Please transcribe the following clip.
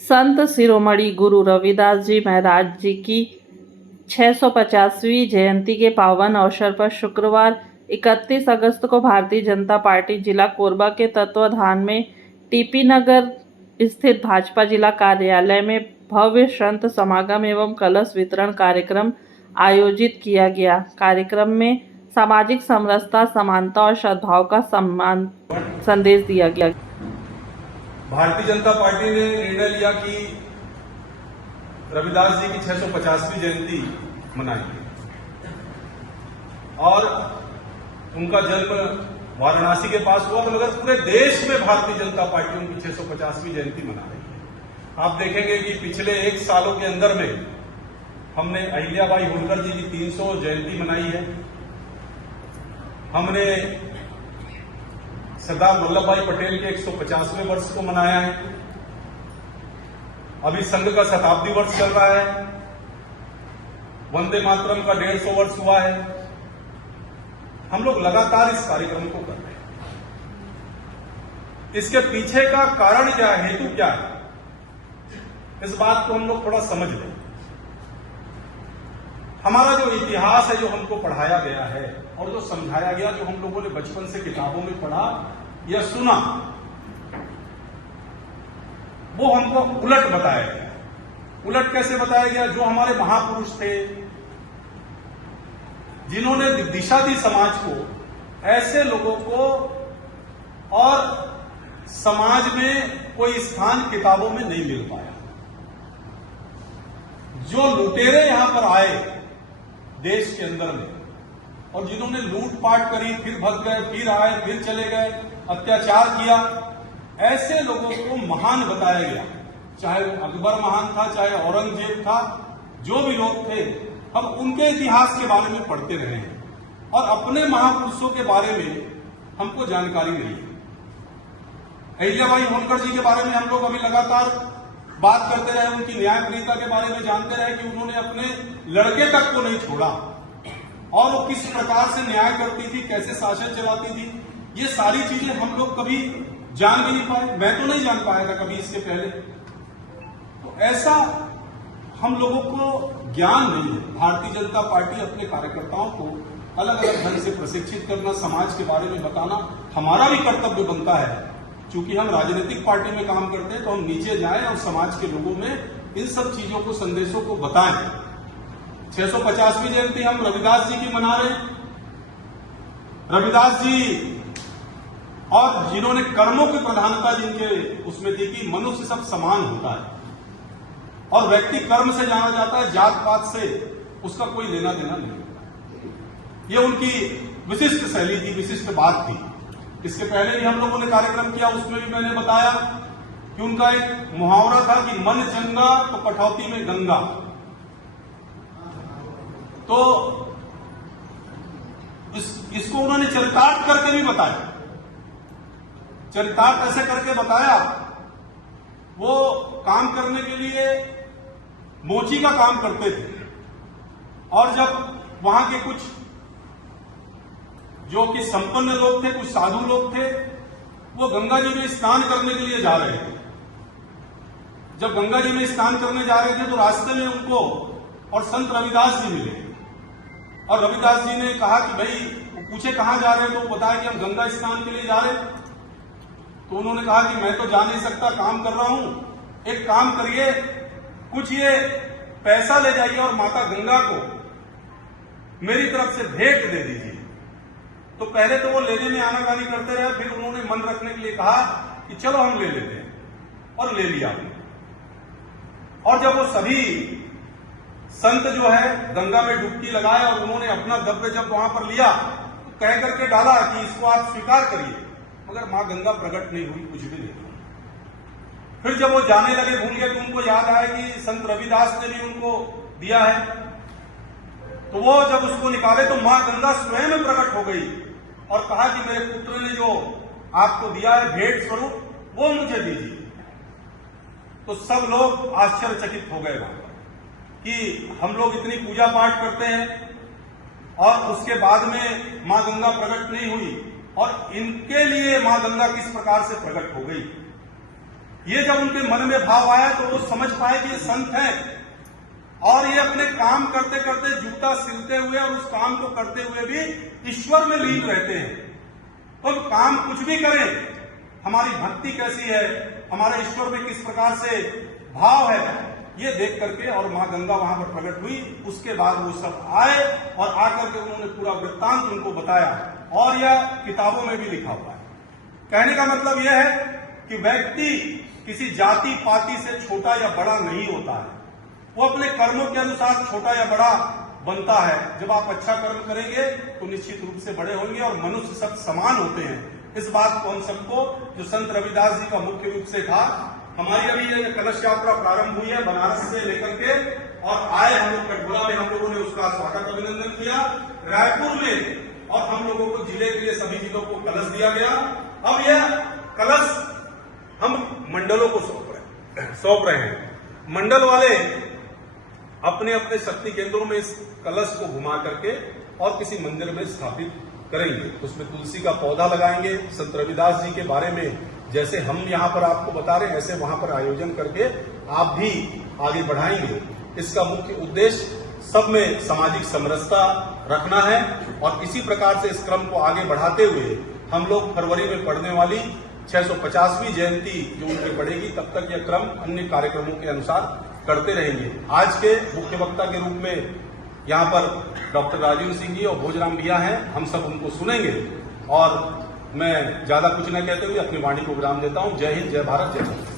संत शिरोमणि गुरु रविदास जी महाराज जी की 650वीं जयंती के पावन अवसर पर शुक्रवार 31 अगस्त को भारतीय जनता पार्टी जिला कोरबा के तत्वाधान में टीपी नगर स्थित भाजपा जिला कार्यालय में भव्य संत समागम एवं कलश वितरण कार्यक्रम आयोजित किया गया। कार्यक्रम में सामाजिक समरसता, समानता और सद्भाव का संदेश दिया गया। भारतीय जनता पार्टी ने निर्णय लिया कि रविदास जी की 650वीं जयंती मनाएंगे और उनका जन्म वाराणसी के पास हुआ, मगर पूरे देश में भारतीय जनता पार्टी उनकी 650वीं जयंती मना रही है। आप देखेंगे कि पिछले 1 सालों के अंदर में हमने अहिल्याबाई होलकर जी की 300 जयंती मनाई है, हमने सरदार वल्लभ भाई पटेल के 150वें वर्ष को मनाया है, अभी संघ का शताब्दी वर्ष चल रहा है, वंदे मातरम का 150 वर्ष हुआ है। हम लोग लगातार इस कार्यक्रम को कर रहे हैं। इसके पीछे का कारण क्या है, हेतु क्या है, इस बात को हम लोग थोड़ा समझ लें। हमारा जो इतिहास है, जो हमको पढ़ाया गया है और जो समझाया गया, जो हम लोगों ने बचपन से किताबों में पढ़ा या सुना, वो हमको उलट बताया गया। उलट कैसे बताया गया? जो हमारे महापुरुष थे, जिन्होंने दिशा दी समाज को, ऐसे लोगों को और समाज में कोई स्थान किताबों में नहीं मिल पाया। जो लुटेरे यहां पर आए देश के अंदर में और जिन्होंने लूटपाट करी, फिर भग गए, फिर आए, फिर चले गए, अत्याचार किया, ऐसे लोगों को महान बताया गया। चाहे वो अकबर महान था, चाहे औरंगजेब था, जो भी लोग थे, हम उनके इतिहास के बारे में पढ़ते रहे हैं और अपने महापुरुषों के बारे में हमको जानकारी नहीं है। अहिल्याबाई होलकर जी के बारे में हम लोग अभी लगातार बात करते रहे, उनकी न्यायप्रियता के बारे में जानते रहे कि उन्होंने अपने लड़के तक को नहीं छोड़ा और वो किस प्रकार से न्याय करती थी, कैसे शासन चलाती थी। ये सारी चीजें हम लोग कभी जान भी नहीं पाए। मैं तो नहीं जान पाया था कभी इसके पहले। तो ऐसा हम लोगों को ज्ञान नहीं है। भारतीय जनता पार्टी अपने कार्यकर्ताओं को अलग अलग ढंग से प्रशिक्षित करना, समाज के बारे में बताना हमारा भी कर्तव्य बनता है। चूंकि हम राजनीतिक पार्टी में काम करते हैं तो हम नीचे जाएं और समाज के लोगों में इन सब चीजों को, संदेशों को बताएं। 650वीं जयंती हम रविदास जी की मना रहे हैं। रविदास जी और जिन्होंने कर्मों की प्रधानता जिनके उसमें थी कि मनुष्य सब समान होता है और व्यक्ति कर्म से जाना जाता है, जात पात से उसका कोई लेना देना नहीं होता। ये उनकी विशिष्ट शैली थी, विशिष्ट बात थी। इसके पहले भी हम लोगों ने कार्यक्रम किया, उसमें भी मैंने बताया कि उनका एक मुहावरा था कि मन चंगा तो कठौती में गंगा। तो इसको उन्होंने चरितार्थ करके भी बताया। चरितार्थ ऐसे करके बताया, वो काम करने के लिए मोची का काम करते थे और जब वहां के कुछ जो कि संपन्न लोग थे, कुछ साधु लोग थे, वो गंगा जी में स्नान करने के लिए जा रहे थे। जब गंगा जी में स्नान करने जा रहे थे तो रास्ते में उनको और संत रविदास जी मिले और रविदास जी ने कहा कि भाई, पूछे कहां जा रहे हैं, तो वो बताया कि हम गंगा स्नान के लिए जा रहे हैं। तो उन्होंने कहा कि मैं तो जा नहीं सकता, काम कर रहा हूं, एक काम करिए, कुछ ये पैसा ले जाइए और माता गंगा को मेरी तरफ से भेंट दे दीजिए। तो पहले तो वो लेने में आनाकानी करते रहे, फिर उन्होंने मन रखने के लिए कहा कि चलो हम ले लेते हैं, और ले लिया। और जब वो सभी संत जो है गंगा में डुबकी लगाए और उन्होंने अपना द्रव्य जब वहां पर लिया, कह करके डाला कि इसको आप स्वीकार करिए, मगर मां गंगा प्रकट नहीं हुई, कुछ भी नहीं। फिर जब वो जाने लगे, भूल गए, तो उनको याद आया कि संत रविदास ने भी उनको दिया है। तो वो जब उसको निकाले तो मां गंगा स्वयं प्रकट हो गई और कहा कि मेरे पुत्र ने जो आपको दिया है भेंट स्वरूप, वो मुझे दीजिए। तो सब लोग आश्चर्यचकित हो गए वहां कि हम लोग इतनी पूजा पाठ करते हैं और उसके बाद में मां गंगा प्रकट नहीं हुई और इनके लिए मां गंगा किस प्रकार से प्रकट हो गई। ये जब उनके मन में भाव आया तो वो समझ पाए कि ये संत है और ये अपने काम करते करते जूता सिलते हुए और उस काम को करते हुए भी ईश्वर में लीन रहते हैं। तो काम कुछ भी करें, हमारी भक्ति कैसी है, हमारे ईश्वर में किस प्रकार से भाव है, ये देख करके और मां गंगा वहां पर प्रकट हुई। उसके बाद वो सब आए और आकर के उन्होंने पूरा वृत्तांत उनको बताया और यह किताबों में भी लिखा हुआ है। कहने का मतलब यह है कि व्यक्ति किसी जाति पाति से छोटा या बड़ा नहीं होता है, वो अपने कर्मों के अनुसार छोटा या बड़ा बनता है। जब आप अच्छा कर्म करेंगे तो निश्चित रूप से बड़े होंगे और मनुष्य सब समान होते हैं। इस बात को हम सबको, जो संत रविदास जी का मुख्य रूप से था, हमारी अभी ये कलश यात्रा प्रारंभ हुई है बनारस से लेकर के और आए हम लोग कटघोरा में, हम लोगों ने उसका स्वागत अभिनंदन किया। रायपुर में और हम लोगों को जिले के लिए सभी जिलों को कलश दिया गया। अब यह कलश हम मंडलों को सौंप रहे हैं। मंडल वाले अपने अपने शक्ति केंद्रों में इस कलश को घुमा करके और किसी मंदिर में स्थापित करेंगे। उसमें तुलसी का पौधा लगाएंगे। संत रविदास जी के बारे में जैसे हम यहाँ पर आपको बता रहे हैं, ऐसे वहां पर आयोजन करके आप भी आगे बढ़ाएंगे। इसका मुख्य उद्देश्य सब में सामाजिक समरसता रखना है और इसी प्रकार से इस क्रम को आगे बढ़ाते हुए हम लोग फरवरी में पढ़ने वाली 650वीं जयंती जो उनकी पड़ेगी, तब तक यह क्रम अन्य कार्यक्रमों के अनुसार करते रहेंगे। आज के मुख्य वक्ता के रूप में यहाँ पर डॉक्टर राजीव सिंह जी और भोजराम भैया हैं। हम सब उनको सुनेंगे और मैं ज्यादा कुछ न कहते हुए अपनी वाणी को विराम देता हूँ। जय हिंद, जय भारत, जय भारत।